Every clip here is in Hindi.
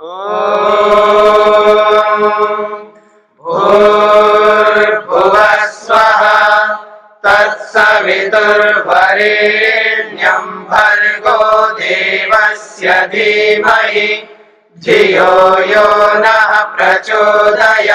भूर्भुवः स्वः तत्सवितुर्वरेण्यं भर्गो देवस्य धीमहि धियो यो नः प्रचोदयात्।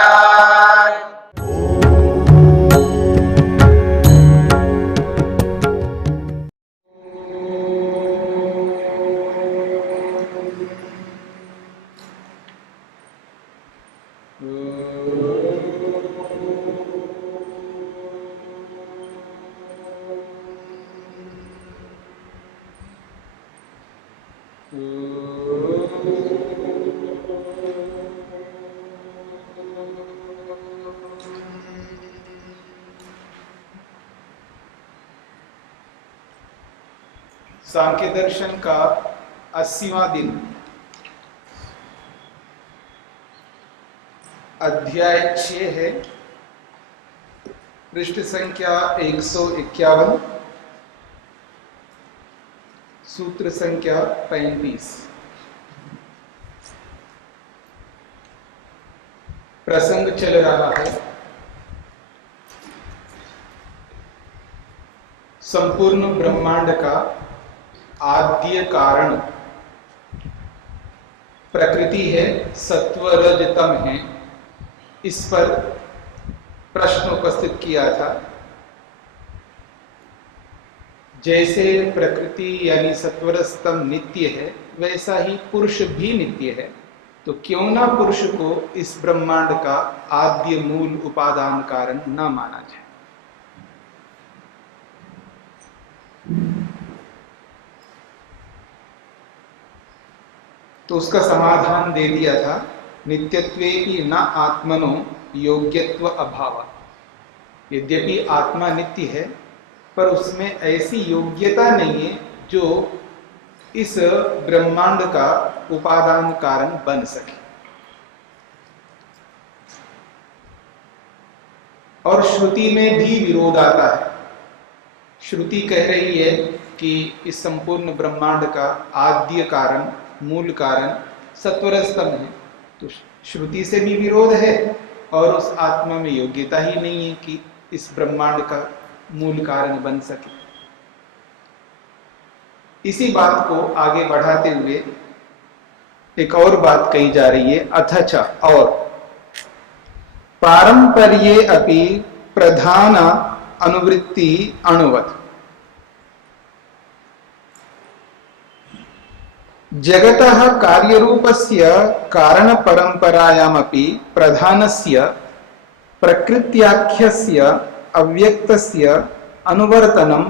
सांख्य दर्शन का 80वां दिन, अध्याय 6 है, पृष्ठ संख्या 151, सूत्र संख्या 35। प्रसंग चल रहा है संपूर्ण ब्रह्मांड का आद्य कारण प्रकृति है, सत्व रज तम है। इस पर प्रश्न उपस्थित किया था। जैसे प्रकृति यानी सत्वरस्तम नित्य है, वैसा ही पुरुष भी नित्य है। तो क्यों ना पुरुष को इस ब्रह्मांड का आद्य मूल उपादान कारण न माना जाए। तो उसका समाधान दे दिया था, नित्यत्वेपि न आत्मनो योग्यत्व अभाव। यद्यपि आत्मा नित्य है, पर उसमें ऐसी योग्यता नहीं है जो इस ब्रह्मांड का उपादान कारण बन सके। और श्रुति में भी विरोध आता है। श्रुति कह रही है कि इस संपूर्ण ब्रह्मांड का आद्य कारण, मूल कारण सत्वरस्तम है। तो श्रुति से भी विरोध है और उस आत्मा में योग्यता ही नहीं है कि इस ब्रह्मांड का मूल कारण बन सके। इसी बात को आगे बढ़ाते हुए एक और बात कही जा रही है, अथच और पारंपर्ये अपि प्रधान अनुवृत्ति अणुवत् जगतः कार्यरूपस्य कारण परंपरायामपि प्रधानस्य प्रकृत्याख्यस्य अव्यक्तस्य अनुवर्तनम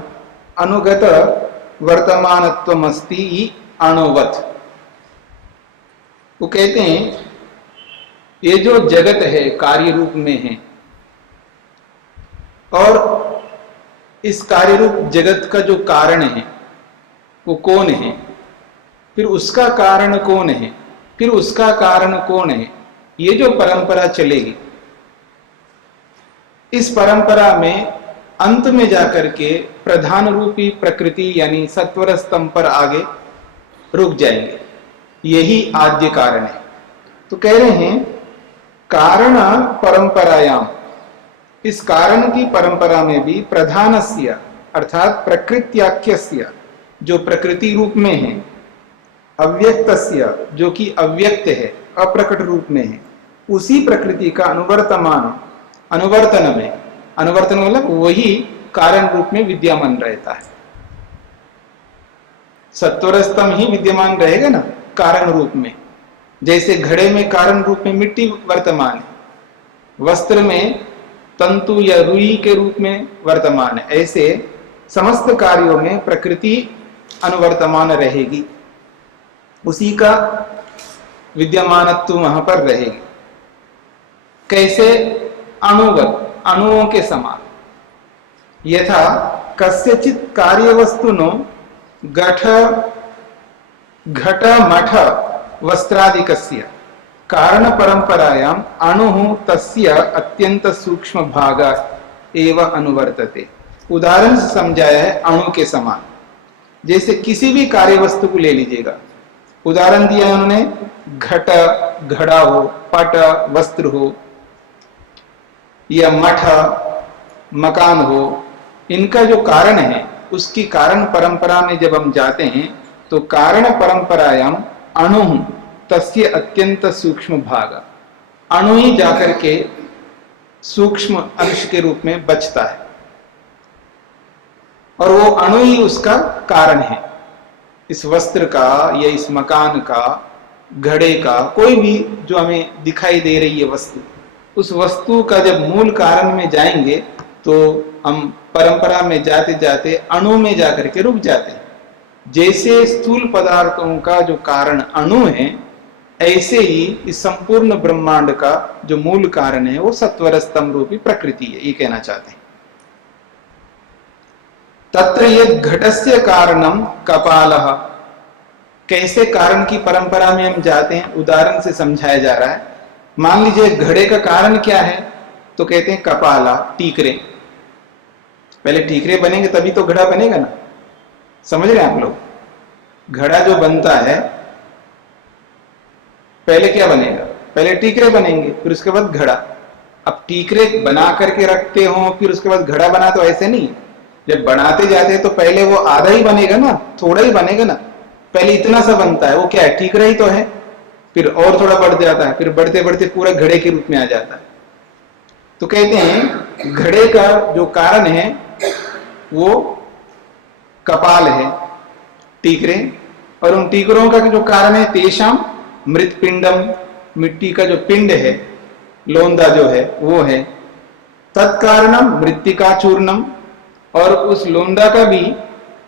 अनुगत वर्तमानत्वमस्ति अणुवत्। वो कहते हैं ये जो जगत है कार्य रूप में है, और इस कार्य रूप जगत का जो कारण है वो कौन है, फिर उसका कारण कौन है, फिर उसका कारण कौन है, ये जो परंपरा चलेगी, इस परंपरा में अंत में जाकर के प्रधान रूपी प्रकृति यानी सत्वर स्तंभ पर आगे रुक जाएंगे। यही आद्य कारण है। तो कह रहे हैं कारण परंपरायाम, इस कारण की परंपरा में भी प्रधानस्य अर्थात प्रकृत्याख्यस्य जो प्रकृति रूप में है, अव्यक्तस्य जो कि अव्यक्त है, अप्रकट रूप में है, उसी प्रकृति का अनुवर्तन में, अनुवर्तन मतलब वही कारण रूप में विद्यमान रहता है। सत्वरस्तम ही विद्यमान रहेगा ना कारण रूप में। जैसे घड़े में कारण रूप में मिट्टी वर्तमान है, वस्त्र में तंतु या रुई के रूप में वर्तमान है, ऐसे समस्त कार्यों में प्रकृति अनुवर्तमान रहेगी, उसी का विद्यमानत्व वहां पर रहेगी। कैसे? अणुवत, अणुओं के समान। यथा कस्यचित कार्य वस्तुनो घट मठ वस्त्रादिकस्य कारण परंपरायाम अणु तस्य अत्यंत सूक्ष्म भाग एव अनुवर्तते। उदाहरण से समझाया है अणु के समान। जैसे किसी भी कार्य वस्तु को ले लीजिएगा, उदाहरण दिया है उन्होंने, घट घड़ा हो, पट वस्त्र हो, या मठ मकान हो। इनका जो कारण है, उसकी कारण परंपरा में जब हम जाते हैं तो कारण परंपरायाम अणु तस्य अत्यंत सूक्ष्म भाग, अणु ही जाकर के सूक्ष्म अंश के रूप में बचता है, और वो अणु ही उसका कारण है। इस वस्त्र का या इस मकान का, घड़े का, कोई भी जो हमें दिखाई दे रही है वस्तु, उस वस्तु का जब मूल कारण में जाएंगे तो हम परंपरा में जाते जाते अणु में जाकर के रुक जाते हैं। जैसे स्थूल पदार्थों का जो कारण अणु है, ऐसे ही इस संपूर्ण ब्रह्मांड का जो मूल कारण है वो सत्वर स्तंभ रूपी प्रकृति है, ये कहना चाहते हैं। तत्र ये घटस्य कारणम कपालः, कैसे कारण की परंपरा में हम जाते हैं, उदाहरण से समझाया जा रहा है। मान लीजिए घड़े का कारण क्या है, तो कहते हैं कपाला, टीकरे। पहले टीकरे बनेंगे तभी तो घड़ा बनेगा ना, समझ रहे हैं आप लोग। घड़ा जो बनता है पहले क्या बनेगा, पहले टीकरे बनेंगे, फिर उसके बाद घड़ा। अब टीकरे बना करके रखते हो फिर उसके बाद घड़ा बना, तो ऐसे नहीं। जब बनाते जाते हैं तो पहले वो आधा ही बनेगा ना, थोड़ा ही बनेगा ना। पहले इतना सा बनता है, वो क्या है, टीकरा ही तो है। फिर और थोड़ा बढ़ जाता है, फिर बढ़ते बढ़ते पूरा घड़े के रूप में आ जाता है। तो कहते हैं घड़े का जो कारण है वो कपाल है, टीकरे, और उन टीकरों का जो कारण है तेषाम मृतपिंडम, मिट्टी का जो पिंड है, लोंदा जो है वो है। तत्कारणम मृत्तिका चूर्णम, और उस लोंदा का भी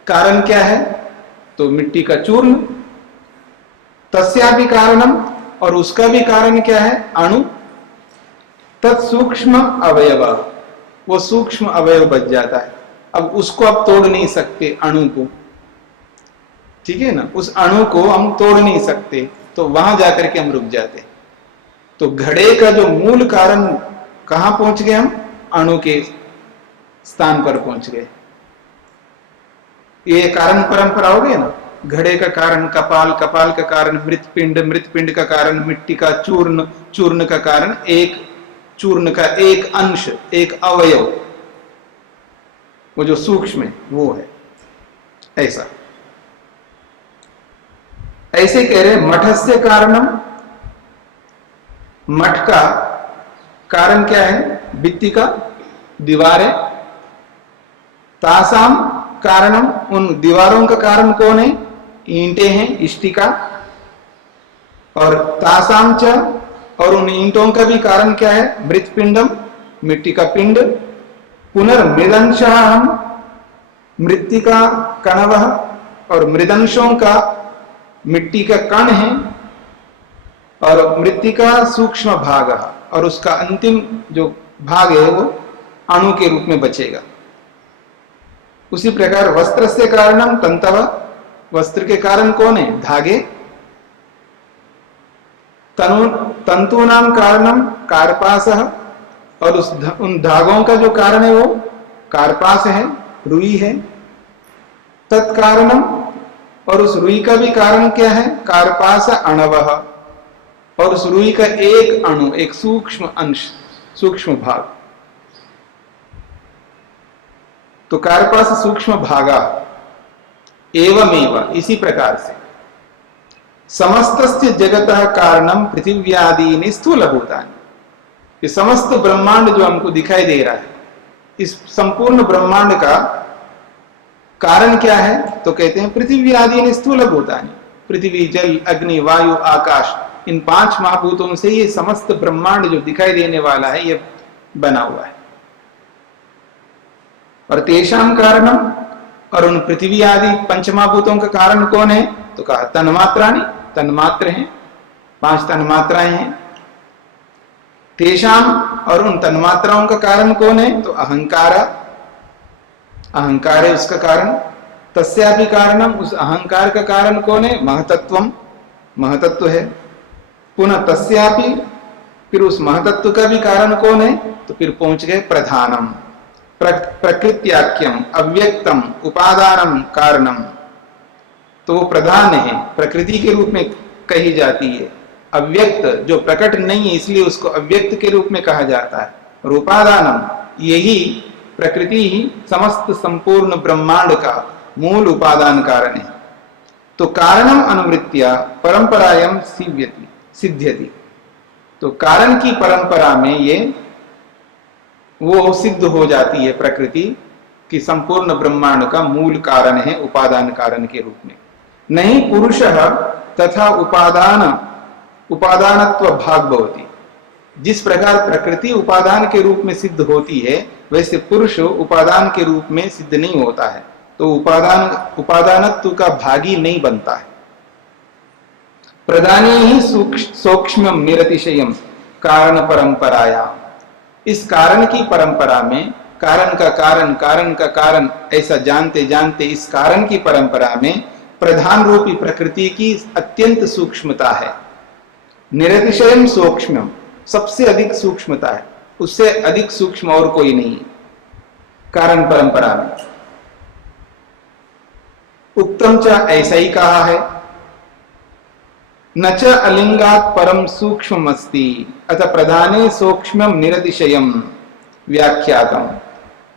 कारण क्या है, तो मिट्टी का चूर्ण। तस्या भी कारणम, और उसका भी कारण क्या है, अणु। तत्सूक्ष्म अवयव, वो सूक्ष्म अवयव बच जाता है। अब उसको आप तोड़ नहीं सकते, अणु को, ठीक है ना, उस अणु को हम तोड़ नहीं सकते, तो वहां जाकर के हम रुक जाते। तो घड़े का जो मूल कारण कहां पहुंच गए हम, अणु के स्थान पर पहुंच गए। ये कारण परंपरा हो गई ना। घड़े का कारण कपाल, कपाल का कारण मृतपिंड, मृतपिंड का कारण मिट्टी का चूर्ण, चूर्ण का कारण एक चूर्ण का एक अंश, एक अवयव, वो जो सूक्ष्म है वो है। ऐसा ऐसे कह रहे मठस्य कारणम, मठ का कारण क्या है, भित्ति का, दीवार है। तासाम कारणम, उन दीवारों का कारण कौन है, ईंटें हैं, इष्टिका। और तासाम च, और उन ईंटों का भी कारण क्या है, मृतपिंडम, मिट्टी का पिंड। पुनर्मृदंशः, मृत्तिका कणवः, और मृदंशों का मिट्टी का कण है। और मृत्तिका सूक्ष्म भाग, और उसका अंतिम जो भाग है वो अणु के रूप में बचेगा। उसी प्रकार वस्त्र से कारणम तंतव, वस्त्र के कारण कौन है, धागे। तंतूनाम कारणम कार्पासः, और उन धागों का जो कारण है वो कार्पास है, रुई है। तत्कारणम, और उस रुई का भी कारण क्या है, कार्पास अणवः, और उस रुई का एक अणु, एक सूक्ष्म अंश, सूक्ष्म भाग। तो कार्पास सूक्ष्म भागा। एवमेव, इसी प्रकार से समस्तस्य जगतः कारणम पृथिव्यादीनि स्थूलभूतानि, ये समस्त ब्रह्मांड जो हमको दिखाई दे रहा है, इस संपूर्ण ब्रह्मांड का कारण क्या है, तो कहते हैं पृथ्वी आदि स्थूलभूतानि, पृथ्वी, जल, अग्नि, वायु, आकाश, इन 5 महाभूतों से ये समस्त ब्रह्मांड जो दिखाई देने वाला है ये बना हुआ है। और तेषाम कारणम, और उन पृथ्वी आदि 5 महाभूतों का कारण कौन है, तो कहा तन्मात्राणि, तन्मात्र हैं, 5 तन्मात्राएं हैं। तेषाम, और उन तन्मात्राओं का कारण कौन है, तो अहंकार, अहंकार है उसका कारण। तस्यापि कारणम, उस अहंकार का कारण कौन है, महतत्वम, महतत्व है। पुनः तस्यापि, फिर उस महतत्व का भी कारण कौन है, तो फिर पहुंच गए प्रधानम, प्रकृत्याख्यम, अव्यक्तम, उपादानम, कारणम। तो वो प्रधान है, प्रकृति के रूप में कही जाती है। अव्यक्त जो प्रकट नहीं है इसलिए उसको अव्यक्त के रूप में कहा जाता है। और उपादानम यही प्रकृति ही समस्त संपूर्ण ब्रह्मांड का मूल उपादान कारण है। तो कारणम अनुवृत्तिया परंपरायम सिद्ध्यति, तो कारण की परंपरा में ये वो सिद्ध हो जाती है प्रकृति कि संपूर्ण ब्रह्मांड का मूल कारण है उपादान कारण के रूप में। नहीं पुरुष तथा उपादानत्व भाग भवति, जिस प्रकार प्रकृति उपादान के रूप में सिद्ध होती है वैसे पुरुष उपादान के रूप में सिद्ध नहीं होता है, तो उपादानत्व का भागी नहीं बनता है। प्रधानी ही सूक्ष्म निरतिशयम कारण परंपराया, इस कारण की परंपरा में कारण का कारण, कारण का कारण ऐसा जानते जानते इस कारण की परंपरा में प्रधान रूपी प्रकृति की अत्यंत सूक्ष्मता है। निरतिशयम सूक्ष्म, सबसे अधिक सूक्ष्मता है, उससे अधिक सूक्ष्म और कोई नहीं है कारण परंपरा में। उक्तम च, ऐसा ही कहा है, न च अलिंगात परम सूक्ष्म अस्ति अतः प्रधाने सूक्ष्मम निरतिशयम व्याख्यातम।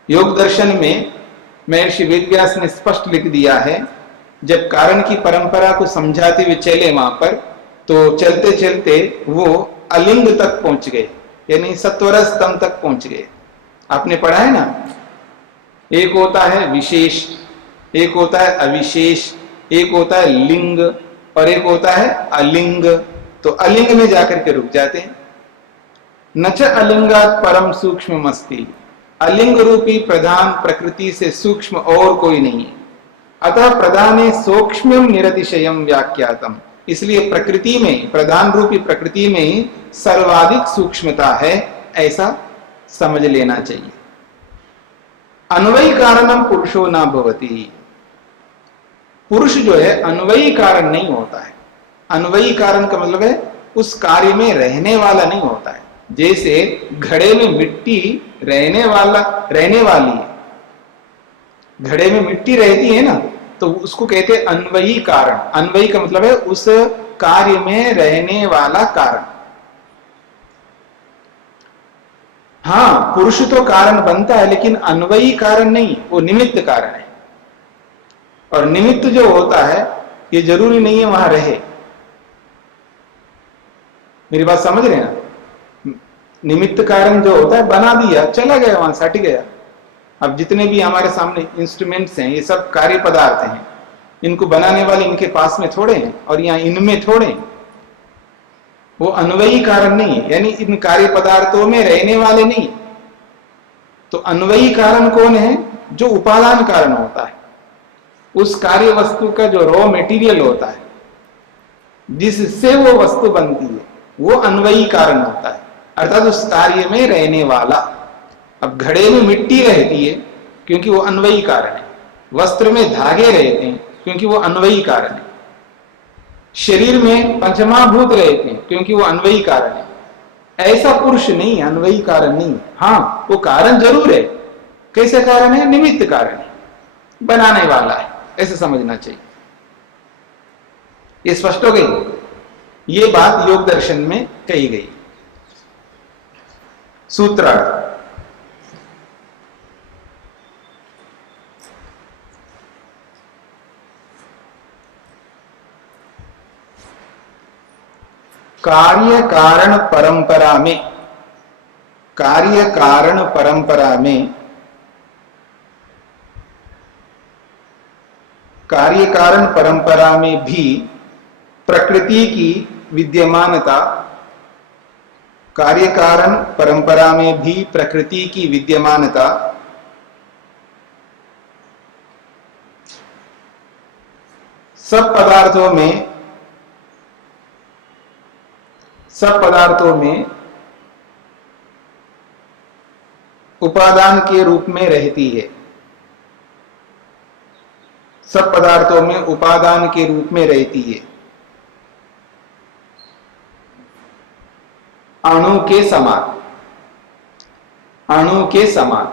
योग दर्शन में महर्षि वेदव्यास ने स्पष्ट लिख दिया है, जब कारण की परंपरा को समझाते हुए चले वहां पर, तो चलते चलते वो अलिंग तक पहुंच गए, यानी सत्वर स्तंभ तक पहुंच गए। आपने पढ़ा है ना, एक होता है विशेष, एक होता है अविशेष, एक होता है लिंग और एक होता है अलिंग। तो अलिंग में जाकर के रुक जाते हैं। न च अलिंगात परम सूक्ष्म अस्ति, अलिंग रूपी प्रधान प्रकृति से सूक्ष्म और कोई नहीं है। अतः प्रधाने सूक्ष्म निरतिशयम व्याख्यातम, इसलिए प्रकृति में, प्रधान रूपी प्रकृति में ही सर्वाधिक सूक्ष्मता है, ऐसा समझ लेना चाहिए। अन्वयी कारणम पुरुषो न भवति, पुरुष जो है अन्वयी कारण नहीं होता है। अन्वयी कारण का मतलब है उस कार्य में रहने वाला नहीं होता है। जैसे घड़े में मिट्टी रहने वाली है, घड़े में मिट्टी रहती है ना, तो उसको कहते हैं अन्वयी कारण। अन्वयी का मतलब है उस कार्य में रहने वाला कारण। हाँ, पुरुष तो कारण बनता है लेकिन अन्वयी कारण नहीं, वो निमित्त कारण है। और निमित्त जो होता है ये जरूरी नहीं है वहां रहे। मेरी बात समझ रहे हैं ना? निमित्त कारण जो होता है बना दिया, चला गया, वहां सट गया। अब जितने भी हमारे सामने इंस्ट्रूमेंट्स हैं ये सब कार्य पदार्थ हैं, इनको बनाने वाले इनके पास में थोड़े हैं और यहाँ इनमें थोड़े हैं। वो अन्वयी कारण नहीं है, यानी इन कार्य पदार्थों में रहने वाले नहीं। तो अन्वयी कारण कौन है? जो उपादान कारण होता है, उस कार्य वस्तु का जो रॉ मेटीरियल होता है जिससे वो वस्तु बनती है, वो अन्वयी कारण होता है, अर्थात उस कार्य में रहने वाला। अब घड़े में मिट्टी रहती है क्योंकि वो अन्वयी कारण है, वस्त्र में धागे रहते हैं क्योंकि वो अन्वयी कारण है, शरीर में पंचमहाभूत रहते हैं क्योंकि वो अन्वयी कारण है। ऐसा पुरुष नहीं है, अन्वयी कारण नहीं है। हाँ, वो कारण जरूर है। कैसे कारण है? निमित्त कारण है, बनाने वाला है, ऐसे समझना चाहिए। ये स्पष्ट हो गई। ये बात योग दर्शन में कही गई। सूत्रार्थ, कार्य कारण परंपरा में, कार्य कारण परंपरा में, कार्य कारण परंपरा में भी प्रकृति की विद्यमानता, कार्य कारण परंपरा में भी प्रकृति की विद्यमानता सब पदार्थों में उपादान के रूप में रहती है। सब पदार्थों में उपादान के रूप में रहती है, अणु के समान, अणु के समान।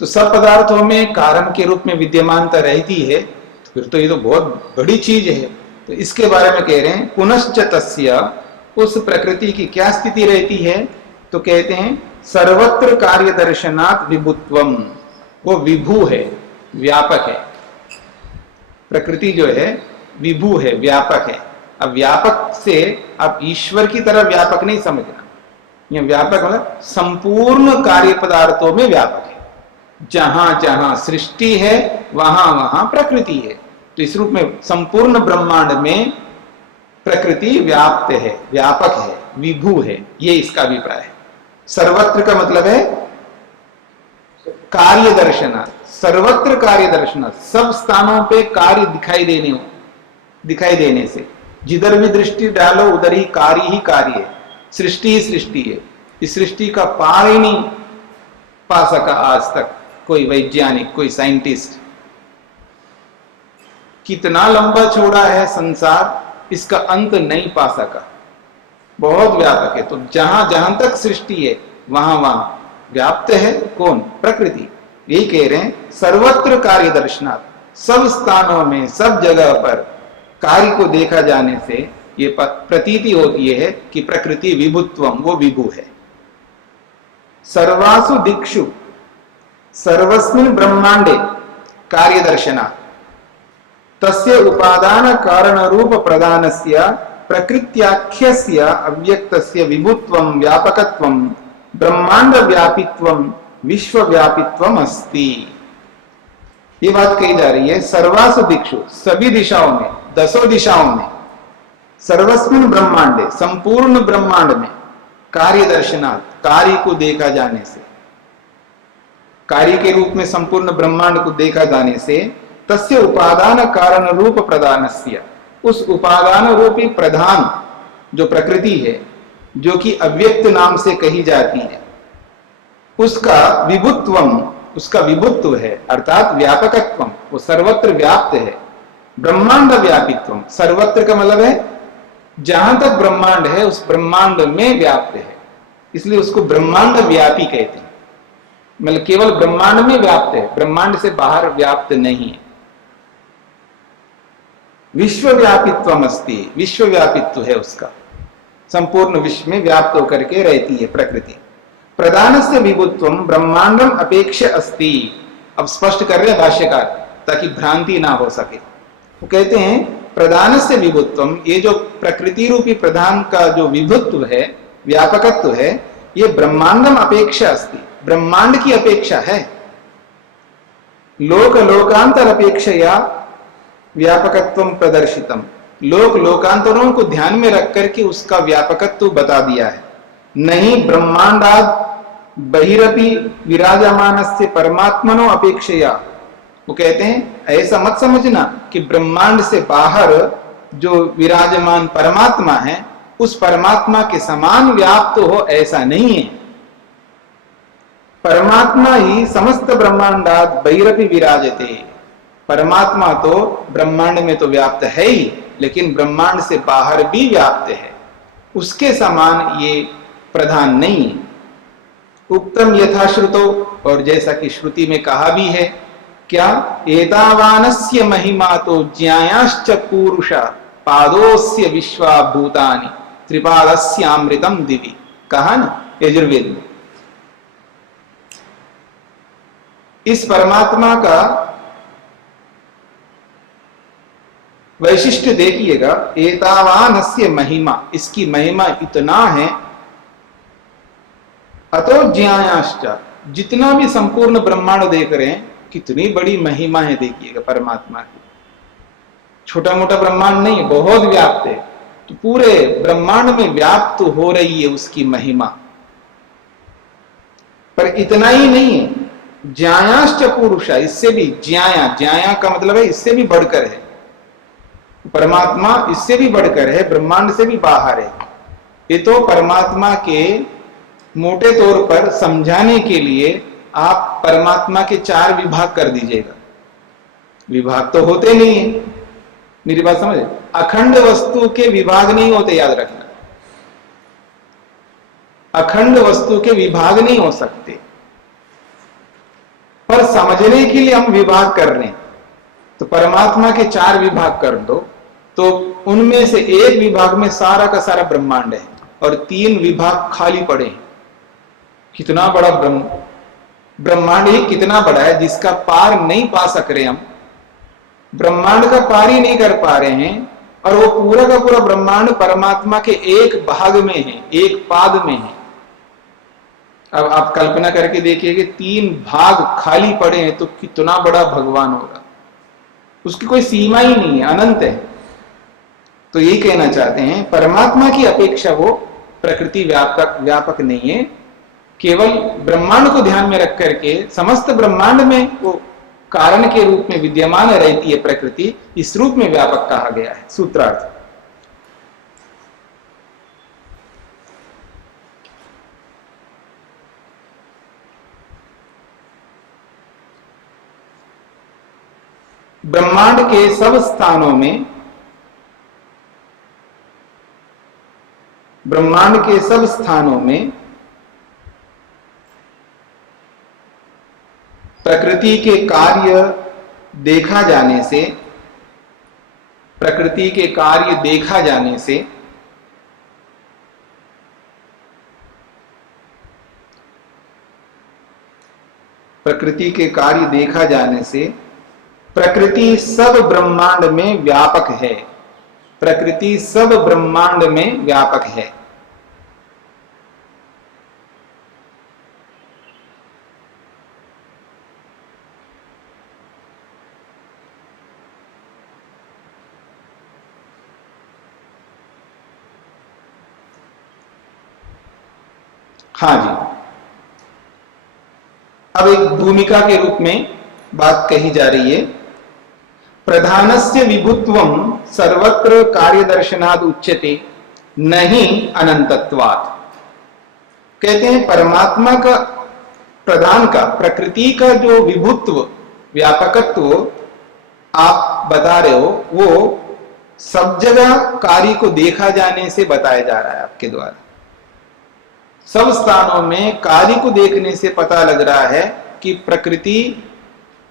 तो सब पदार्थों में कारण के रूप में विद्यमानता रहती है, तो फिर तो ये तो बहुत बड़ी चीज है। तो इसके बारे में कह रहे हैं पुनश्च तस्य, उस प्रकृति की क्या स्थिति रहती है, तो कहते हैं सर्वत्र कार्य दर्शनात् विभुत्वम, वो विभू है, व्यापक है। प्रकृति जो है विभू है, व्यापक है। अब व्यापक से आप ईश्वर की तरह व्यापक नहीं समझना, यह व्यापक मतलब संपूर्ण कार्य पदार्थों में व्यापक है। जहां जहां सृष्टि है वहां वहां प्रकृति है। तो इस रूप में संपूर्ण ब्रह्मांड में प्रकृति व्याप्त है, व्यापक है, विभू है, ये इसका अभिप्राय है। सर्वत्र का मतलब है कार्य दर्शनात्, सर्वत्र कार्य दर्शनात्, सब स्थानों पे कार्य दिखाई देने से, जिधर भी दृष्टि डालो उधर ही कार्य है, सृष्टि ही सृष्टि है। इस सृष्टि का पार ही नहीं पा सका आज तक कोई वैज्ञानिक, कोई साइंटिस्ट। कितना लंबा चौड़ा है संसार, इसका अंत नहीं पा सका, बहुत व्यापक है। तो जहां जहां तक सृष्टि है वहां वहां व्याप्त है कौन? प्रकृति। यही कह रहे हैं सर्वत्र कार्य दर्शनात्, सब स्थानों में सब जगह पर कार्य को देखा जाने से ये प्रतीति होती है कि प्रकृति विभुत्वम, वो विभु है। सर्वासु दिक्षु सर्वस्मिन् ब्रह्मांडे कार्य दर्शनात् तस्य उपादान कारण रूप प्रदानस्य प्रकृत्याख्यस्य अव्यक्तस्य विभुत्वं व्यापकत्वं ब्रह्मांड व्यापित्वं विश्व व्यापित्वम अस्ति। ये बात कही जा रही है सर्वासु दिक्षु, सभी दिशाओं में, दसों दिशाओं में, सर्वस्मिन् ब्रह्मांडे, संपूर्ण ब्रह्मांड में, कार्य दर्शनात्, कार्य को देखा जाने से, कार्य के रूप में संपूर्ण ब्रह्मांड को देखा जाने से, तस्य उपादान कारण रूप प्रदानस्य, उस उपादान रूपी प्रधान जो प्रकृति है, जो कि अव्यक्त नाम से कही जाती है, उसका विभुत्वम, उसका विभुत्व है, अर्थात व्यापकत्वम, वो सर्वत्र व्याप्त है। ब्रह्मांड व्यापित्वम, सर्वत्र का मतलब है जहां तक ब्रह्मांड है उस ब्रह्मांड में व्याप्त है, इसलिए उसको ब्रह्मांड व्यापी कहते हैं। मतलब केवल ब्रह्मांड में व्याप्त है, ब्रह्मांड से बाहर व्याप्त नहीं है। विश्व व्यापित्वम अस्ति, विश्व व्यापित्व है उसका, संपूर्ण विश्व में व्याप्त होकर के रहती है प्रकृति। प्रधानस्य विभुत्वम ब्रह्मांडम अपेक्ष अस्ति, अब स्पष्ट कर रहे भाष्यकार ताकि भ्रांति ना हो सके। वो कहते हैं प्रधानस्य विभुत्वम, ये जो प्रकृति रूपी प्रधान का जो विभुत्व है, व्यापकत्व है, ये ब्रह्मांडम अपेक्षा अस्ति, ब्रह्मांड की अपेक्षा है। लोक लोकांतर अपेक्षया व्यापकत्वम प्रदर्शितम, लोक लोकांतरों को ध्यान में रख करके उसका व्यापकत्व बता दिया है। नहीं ब्रह्मांडाद बहिरपि विराजमानस्य परमात्मनो अपेक्षया, वो कहते हैं ऐसा मत समझना कि ब्रह्मांड से बाहर जो विराजमान परमात्मा है उस परमात्मा के समान व्याप्त हो, ऐसा नहीं है। परमात्मा ही समस्त ब्रह्मांडाद बहिरपि विराजते, परमात्मा तो ब्रह्मांड में तो व्याप्त है ही, लेकिन ब्रह्मांड से बाहर भी व्याप्त है, उसके समान ये प्रधान नहीं है। उक्तम यथाश्रुतो, और जैसा कि श्रुति में कहा भी है, क्या एतावानस्य महिमा तो ज्ञायाश्च पूरुषा पादोस्य विश्वा भूतानि त्रिपादस्यामृतम दिवि, कहा ना यजुर्वेद में। इस परमात्मा का वैशिष्ट्य देखिएगा, एतावानस्य महिमा, इसकी महिमा इतना है, अतो ज्ञायाश्च, जितना भी संपूर्ण ब्रह्मांड देख रहे हैं कितनी बड़ी महिमा है, देखिएगा परमात्मा की। छोटा मोटा ब्रह्मांड नहीं, बहुत व्याप्त है, तो पूरे ब्रह्मांड में व्याप्त हो रही है उसकी महिमा। पर इतना ही नहीं है, ज्ञायाश्च पुरुषा, इससे भी ज्ञाया, ज्ञाया का मतलब है इससे भी बढ़कर है, परमात्मा इससे भी बढ़कर है, ब्रह्मांड से भी बाहर है। ये तो परमात्मा के मोटे तौर पर समझाने के लिए आप परमात्मा के 4 विभाग कर दीजिएगा। विभाग तो होते नहीं है, मेरी बात समझे, अखंड वस्तु के विभाग नहीं होते, याद रखना, अखंड वस्तु के विभाग नहीं हो सकते। पर समझने के लिए हम विभाग कर रहे हैं। तो परमात्मा के 4 विभाग कर दो, तो उनमें से एक विभाग में सारा का सारा ब्रह्मांड है और 3 विभाग खाली पड़े हैं। कितना बड़ा ब्रह्मांड ही कितना बड़ा है जिसका पार नहीं पा सक रहे हम, ब्रह्मांड का पार ही नहीं कर पा रहे हैं, और वो पूरा का पूरा ब्रह्मांड परमात्मा के एक भाग में है, एक पाद में है। अब आप कल्पना करके देखिए कि 3 भाग खाली पड़े हैं तो कितना बड़ा भगवान होगा। उसकी कोई सीमा ही नहीं है, अनंत है। तो यही कहना चाहते हैं, परमात्मा की अपेक्षा वो प्रकृति व्यापक नहीं है। केवल ब्रह्मांड को ध्यान में रख करके समस्त ब्रह्मांड में वो कारण के रूप में विद्यमान रहती है प्रकृति, इस रूप में व्यापक कहा गया है। सूत्रार्थ। ब्रह्मांड के सब स्थानों में, ब्रह्मांड के सब स्थानों में प्रकृति के कार्य देखा जाने से, प्रकृति के कार्य देखा जाने से प्रकृति के कार्य देखा जाने से प्रकृति सब ब्रह्मांड में व्यापक है। प्रकृति सब ब्रह्मांड में व्यापक है। हाँ जी, अब एक भूमिका के रूप में बात कही जा रही है। प्रधानस्य विभुत्वम सर्वत्र कार्यदर्शनाद उच्यते नहीं अनंतत्वात्। कहते हैं परमात्मा का, प्रधान का, प्रकृति का जो विभुत्व, व्यापकत्व आप बता रहे हो, वो सब जगह कार्य को देखा जाने से बताया जा रहा है आपके द्वारा। सब स्थानों में कार्य को देखने से पता लग रहा है कि प्रकृति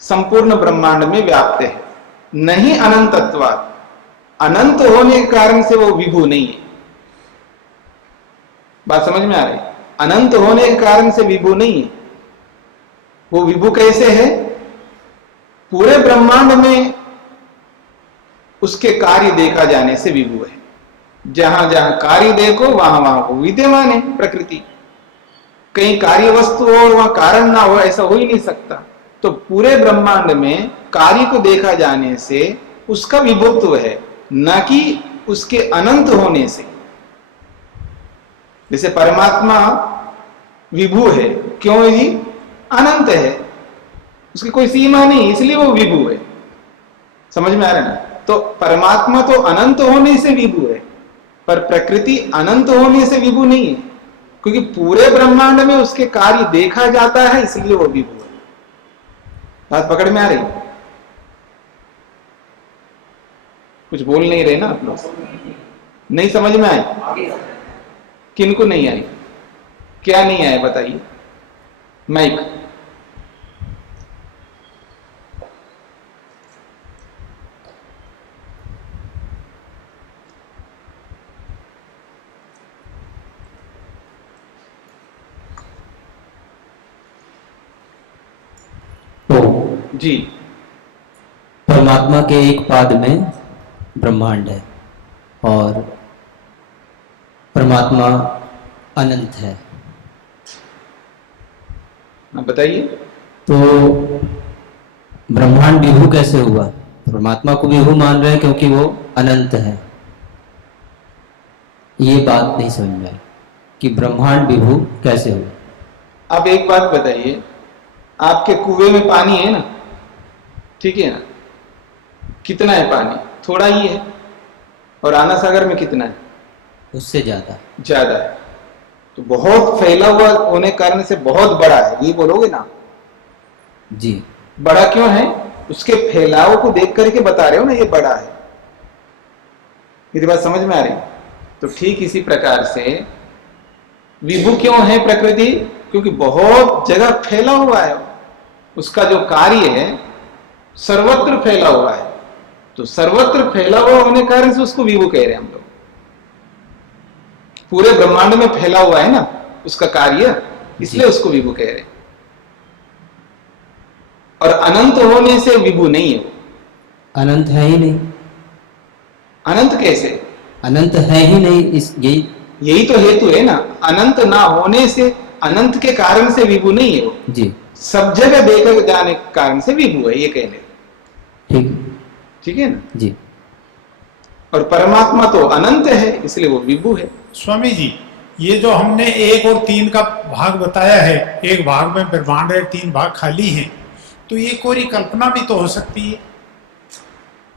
संपूर्ण ब्रह्मांड में व्याप्त है। नहीं अनंतत्वात्, अनंत होने के कारण से वो विभु नहीं है। बात समझ में आ रही? अनंत होने के कारण से विभु नहीं है। वो विभु कैसे है? पूरे ब्रह्मांड में उसके कार्य देखा जाने से विभु है। जहां जहां कार्य देखो वहां वहां वो विद्यमान है प्रकृति। कहीं कार्य वस्तु हो और वहां कारण ना हो, ऐसा हो ही नहीं सकता। तो पूरे ब्रह्मांड में कार्य को देखा जाने से उसका विभुत्व है, न कि उसके अनंत होने से। जैसे परमात्मा विभु है, क्यों है जी? अनंत है, उसकी कोई सीमा नहीं, इसलिए वो विभु है। समझ में आ रहा है ना? तो परमात्मा तो अनंत होने से विभु है, पर प्रकृति अनंत होने से विभु नहीं है, क्योंकि पूरे ब्रह्मांड में उसके कार्य देखा जाता है, इसलिए वो विभु है। बात पकड़ में आ रही? कुछ बोल नहीं रहे ना आप लोग? नहीं समझ में आई? किनको नहीं आई? क्या नहीं आया बताइए? माइक। जी, परमात्मा के एक पाद में ब्रह्मांड है और परमात्मा अनंत है। आप बताइए। तो ब्रह्मांड विभु कैसे हुआ? परमात्मा को विभु मान रहे हैं क्योंकि वो अनंत है। ये बात नहीं समझ में आई कि ब्रह्मांड विभु कैसे हुआ। आप एक बात बताइए, आपके कुएं में पानी है ना, ठीक है ना? कितना है पानी? थोड़ा ही है। और आना सागर में कितना है? उससे ज्यादा है। तो बहुत फैला हुआ होने कारण से बहुत बड़ा है, ये बोलोगे ना? जी। बड़ा क्यों है? उसके फैलाव को देख करके बता रहे हो ना, ये बड़ा है। मेरी बात समझ में आ रही? तो ठीक इसी प्रकार से विभु क्यों है प्रकृति? क्योंकि बहुत जगह फैला हुआ है, उसका जो कार्य है सर्वत्र फैला हुआ है, तो सर्वत्र फैला हुआ होने के कारण से उसको विभु कह रहे हैं हम लोग। पूरे ब्रह्मांड में फैला हुआ है ना उसका कार्य, इसलिए उसको विभु कह रहे हैं। और अनंत होने से विभु नहीं है वो। अनंत है ही नहीं। अनंत कैसे? अनंत है ही नहीं, इस यही तो हेतु है ना। अनंत ना होने से, अनंत के कारण से विभु नहीं है वो जी। सब जगह देखकर जाने के कारण से विभु है, ये कहने। ठीक है ना जी। और परमात्मा तो अनंत है, इसलिए वो विभु है। स्वामी जी, ये जो हमने 1 और 3 का भाग बताया है, एक भाग में ब्रह्मांड है, 3 भाग खाली हैं, तो ये कोई कल्पना भी तो हो सकती है।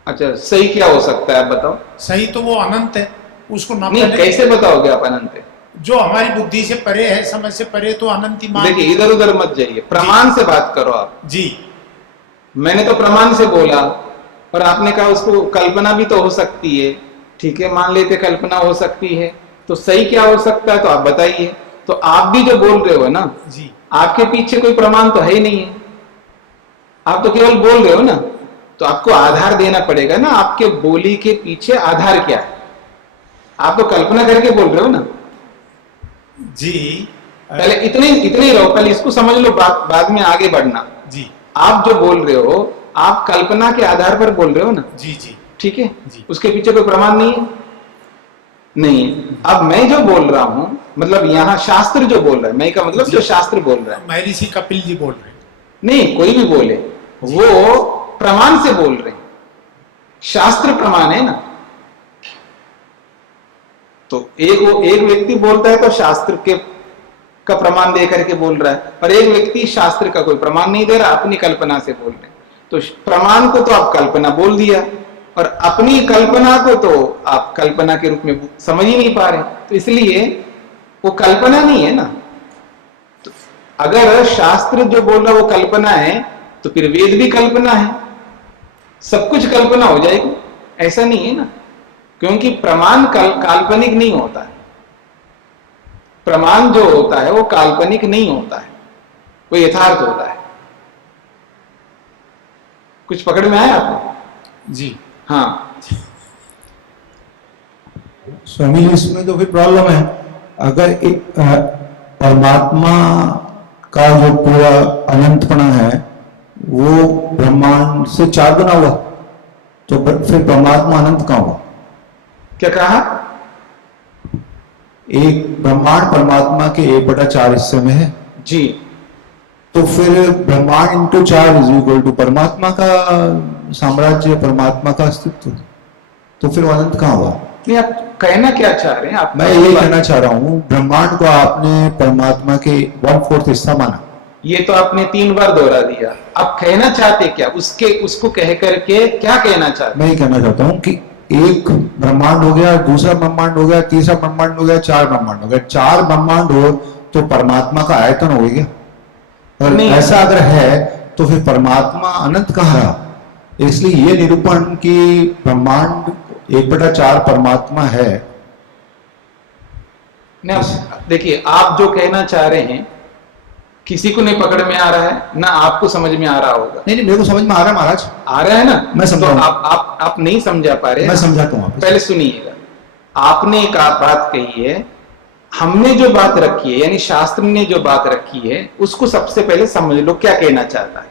अच्छा, सही क्या हो सकता है आप बताओ। सही तो वो अनंत है, उसको ना नहीं, कैसे बताओगे आप अनंत है? जो हमारी बुद्धि से परे है, समझ से परे, तो अनंत ही मान। देखिए, इधर उधर मत जाइए, प्रमाण से बात करो आप जी। मैंने तो प्रमाण से बोला और आपने कहा उसको कल्पना भी तो हो सकती है। ठीक है, मान लेते कल्पना हो सकती है, तो सही क्या हो सकता है तो आप बताइए। तो आप भी जो बोल रहे हो ना जी, आपके पीछे कोई प्रमाण तो है ही नहीं है, आप तो केवल बोल रहे हो ना। तो आपको आधार देना पड़ेगा ना, आपके बोली के पीछे आधार क्या है। आप तो कल्पना करके बोल रहे हो ना जी। पहले इतने ही रहो, पहले इसको समझ लो, बाद में आगे बढ़ना। जी, आप जो बोल रहे हो आप कल्पना के आधार पर बोल रहे हो ना। जी जी ठीक है जी। उसके पीछे कोई प्रमाण नहीं है, नहीं है। अब मैं जो बोल रहा हूं, मतलब यहाँ शास्त्र जो बोल रहा है, मैं का मतलब जो शास्त्र बोल रहा है, महर्षि कपिल जी बोल रहे हैं। नहीं कोई भी बोले, वो प्रमाण से बोल रहे हैं, शास्त्र प्रमाण है ना। तो एक व्यक्ति बोलता है तो शास्त्र के का प्रमाण दे करके बोल रहा है, और एक व्यक्ति शास्त्र का कोई प्रमाण नहीं दे रहा, अपनी कल्पना से बोल रहे हैं। तो प्रमाण को तो आप कल्पना बोल दिया, और अपनी कल्पना को तो आप कल्पना के रूप में समझ ही नहीं पा रहे, तो इसलिए वो कल्पना नहीं है ना। तो अगर शास्त्र जो बोल रहा वो कल्पना है, तो फिर वेद भी कल्पना है, सब कुछ कल्पना हो जाएगी। ऐसा नहीं है ना, क्योंकि प्रमाण काल्पनिक नहीं होता है। प्रमाण जो होता है वो काल्पनिक नहीं होता है, वो यथार्थ होता है। कुछ पकड़ में आया आपको? जी हाँ स्वामी जी, इसमें तो फिर प्रॉब्लम है। अगर एक परमात्मा का जो पूरा अनंतपना है वो ब्रह्मांड से 4 गुना हुआ, तो फिर परमात्मा अनंत कहां हुआ? क्या कहा? एक ब्रह्मांड परमात्मा के 1/4 हिस्से में है जी, तो फिर ब्रह्मांड इंटू 4 इज इक्वल टू परमात्मा का साम्राज्य, परमात्मा का अस्तित्व, तो फिर वो अनंत कहां हुआ? नहीं आप कहना क्या चाह रहे हैं आप? मैं ये कहना चाह रहा हूं, ब्रह्मांड को आपने परमात्मा के 1/4 हिस्सा माना, ये तो आपने 3 बार दोहरा दिया। आप कहना चाहते क्या? उसको कह करके क्या कहना चाहते? मैं ये कहना चाहता हूं कि एक ब्रह्मांड हो गया, दूसरा ब्रह्मांड हो गया, तीसरा ब्रह्मांड हो गया, 4 ब्रह्मांड हो गया। 4 ब्रह्मांड हो तो परमात्मा का आयतन हो गया। अगर नहीं। ऐसा अगर है तो फिर परमात्मा अनंत कहाँ रहा? इसलिए ये निरूपण कि ब्रह्मांड 1/4 परमात्मा है। देखिए, आप जो कहना चाह रहे हैं किसी को नहीं पकड़ में आ रहा है ना, आपको समझ में आ रहा होगा। नहीं, मेरे को समझ में आ रहा है महाराज, आ रहा है ना। मैं समझा तो हूं। आप नहीं समझा पा रहे। मैं समझाता हूं। पहले सुनिएगा, आपने एक बात कही है, हमने जो बात रखी है, यानी शास्त्र ने जो बात रखी है, उसको सबसे पहले समझ लो क्या कहना चाहता है।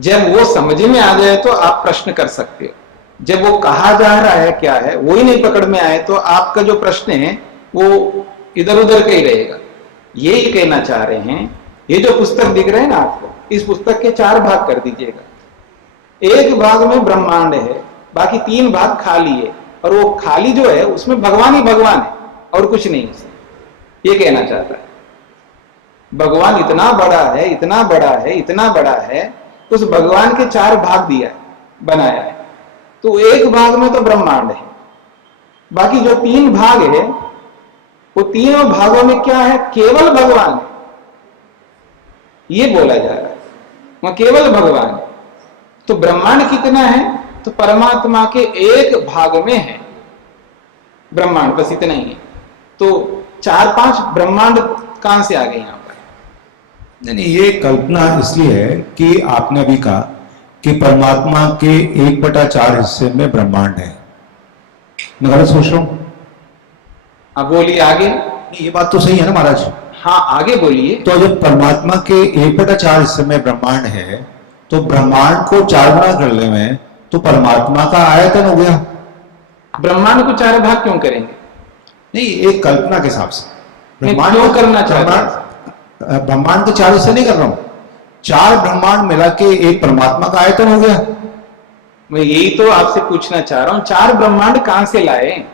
जब वो समझ में आ जाए तो आप प्रश्न कर सकते हो। जब वो कहा जा रहा है क्या है वो ही नहीं पकड़ में आए तो आपका जो प्रश्न है वो इधर उधर का ही रहेगा। यही कहना चाह रहे हैं, ये जो पुस्तक दिख रहे हैं ना आपको, इस पुस्तक के 4 भाग कर दीजिएगा। एक भाग में ब्रह्मांड है, बाकी 3 भाग खाली है, और वो खाली जो है उसमें भगवान ही भगवान है और कुछ नहीं है। ये कहना चाहता है भगवान इतना बड़ा है, इतना बड़ा है, इतना बड़ा है, उस भगवान के 4 भाग दिया है, बनाया है। तो एक भाग में तो ब्रह्मांड है, बाकी जो 3 भाग है वो तीनों भागों में क्या है? केवल भगवान है। ये बोला जा रहा है वहां केवल भगवान है। तो ब्रह्मांड कितना है? तो परमात्मा के एक भाग में है ब्रह्मांड, बस इतना ही है। तो 4-5 ब्रह्मांड कहां से आ गए यहां पर? नहीं, ये कल्पना इसलिए है कि आपने अभी कहा कि परमात्मा के 1/4 हिस्से में ब्रह्मांड है। मैं गलत सोच रहा हूं? अब बोलिए आगे। नहीं, ये बात तो सही है ना महाराज? हाँ आगे बोलिए। तो जब परमात्मा के 1/4 हिस्से में ब्रह्मांड है, तो ब्रह्मांड को 4 गुना कर ले में तो परमात्मा का आयतन हो गया। ब्रह्मांड को 4 भाग क्यों करेंगे? नहीं, एक कल्पना के हिसाब से नहीं, क्यों करना चाहते हैं? ब्रह्मांड के 4 हिस्से नहीं कर रहा हूं, 4 ब्रह्मांड मिला के एक परमात्मा का आयतन हो गया। मैं यही तो आपसे पूछना चाह रहा हूं, 4 ब्रह्मांड कहां से लाए?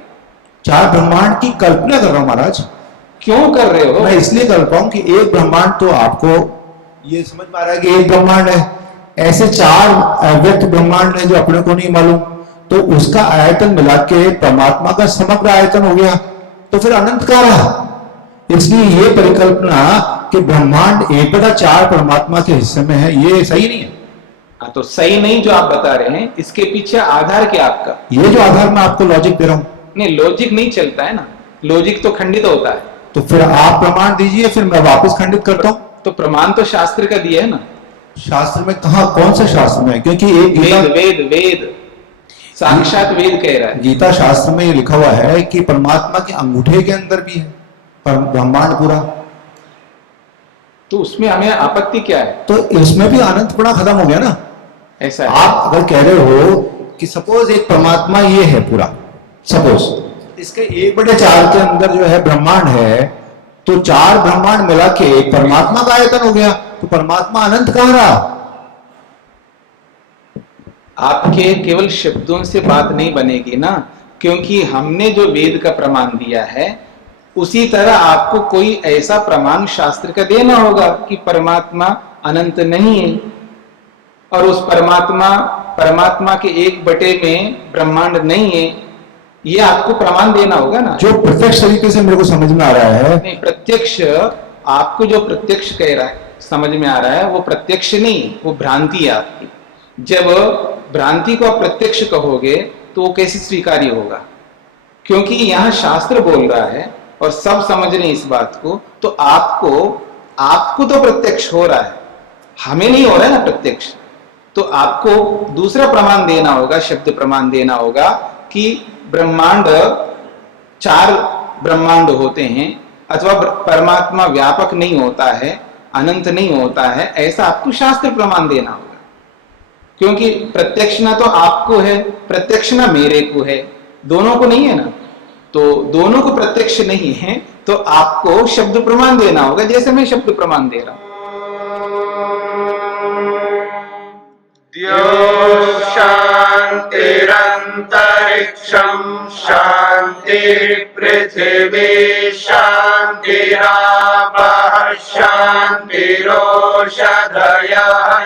4 ब्रह्मांड की कल्पना कर रहा हूं महाराज। क्यों कर रहे हो? मैं इसलिए कर रहा हूं कि एक ब्रह्मांड तो आपको ये समझ में आ रहा है कि एक ब्रह्मांड है, ऐसे 4 अव्यक्त ब्रह्मांड है जो अपने को नहीं मालूम, तो उसका आयतन मिला के परमात्मा का समग्र आयतन हो गया, तो फिर अनंत का रहा। इसलिए ये परिकल्पना कि ब्रह्मांड 1/4 परमात्मा के हिस्से में है, ये सही नहीं है। हाँ, तो सही नहीं जो आप बता रहे हैं, इसके पीछे आधार क्या आपका? ये जो आधार मैं आपको लॉजिक दे रहा हूं। नहीं, लॉजिक नहीं चलता है ना, लॉजिक तो खंडित होता है। तो फिर आप प्रमाण दीजिए, फिर मैं वापस खंडित करता हूं। तो प्रमाण तो शास्त्र का दिया है ना। शास्त्र में कहा? कौन से शास्त्र में? क्योंकि एक वेद वेद वेद साक्षात वेद कह रहा है। गीता शास्त्र में ये लिखा हुआ है कि परमात्मा के अंगूठे के अंदर भी है ब्रह्मांड पूरा। तो उसमें हमें आपत्ति क्या है? तो इसमें भी अनंतपणा खत्म हो गया ना। ऐसा है। आप अगर कह रहे हो कि सपोज एक परमात्मा ये है पूरा, सपोज इसके 1/4 के अंदर जो है ब्रह्मांड है, तो 4 ब्रह्मांड मिला के एक परमात्मा का आयतन हो गया, तो परमात्मा अनंत कहां रहा? आपके केवल शब्दों से बात नहीं बनेगी ना, क्योंकि हमने जो वेद का प्रमाण दिया है उसी तरह आपको कोई ऐसा प्रमाण शास्त्र का देना होगा कि परमात्मा अनंत नहीं है, और उस परमात्मा के 1/4 में ब्रह्मांड नहीं है, ये आपको प्रमाण देना होगा ना। जो प्रत्यक्ष तरीके से मेरे को समझ में आ रहा है। नहीं, प्रत्यक्ष आपको जो प्रत्यक्ष कह रहा है, समझ में आ रहा है, वो प्रत्यक्ष नहीं, वो भ्रांति है आपकी। जब भ्रांति को आप प्रत्यक्ष कहोगे तो वो कैसे स्वीकार्य होगा? क्योंकि यहां शास्त्र बोल रहा है और सब समझ रहे हैं इस बात को, तो आपको तो प्रत्यक्ष हो रहा है, हमें नहीं हो रहा है ना प्रत्यक्ष। तो आपको दूसरा प्रमाण देना होगा, शब्द प्रमाण देना होगा कि ब्रह्मांड 4 ब्रह्मांड होते हैं, अथवा परमात्मा व्यापक नहीं होता है, अनंत नहीं होता है, ऐसा आपको शास्त्र प्रमाण देना होगा। क्योंकि प्रत्यक्षना तो आपको है, प्रत्यक्षना मेरे को है, दोनों को नहीं है ना। तो दोनों को प्रत्यक्ष नहीं है, तो आपको शब्द प्रमाण देना होगा, जैसे मैं शब्द प्रमाण दे रहा हूं। द्यो शान्तिरन्तरिक्षं शान्तिः पृथिवी शान्तिरापः शान्तिरोषधयः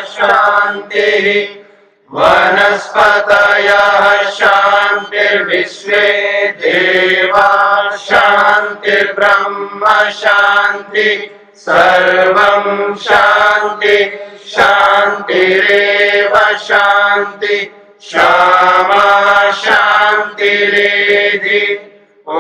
शान्तिः वनस्पतयः शान्तिर्विश्वे देवाः शान्तिर्ब्रह्म शान्तिः सर्वं शान्ति शान्तिरेव शान्ति क्षमा शान्तिरेधि। ॐ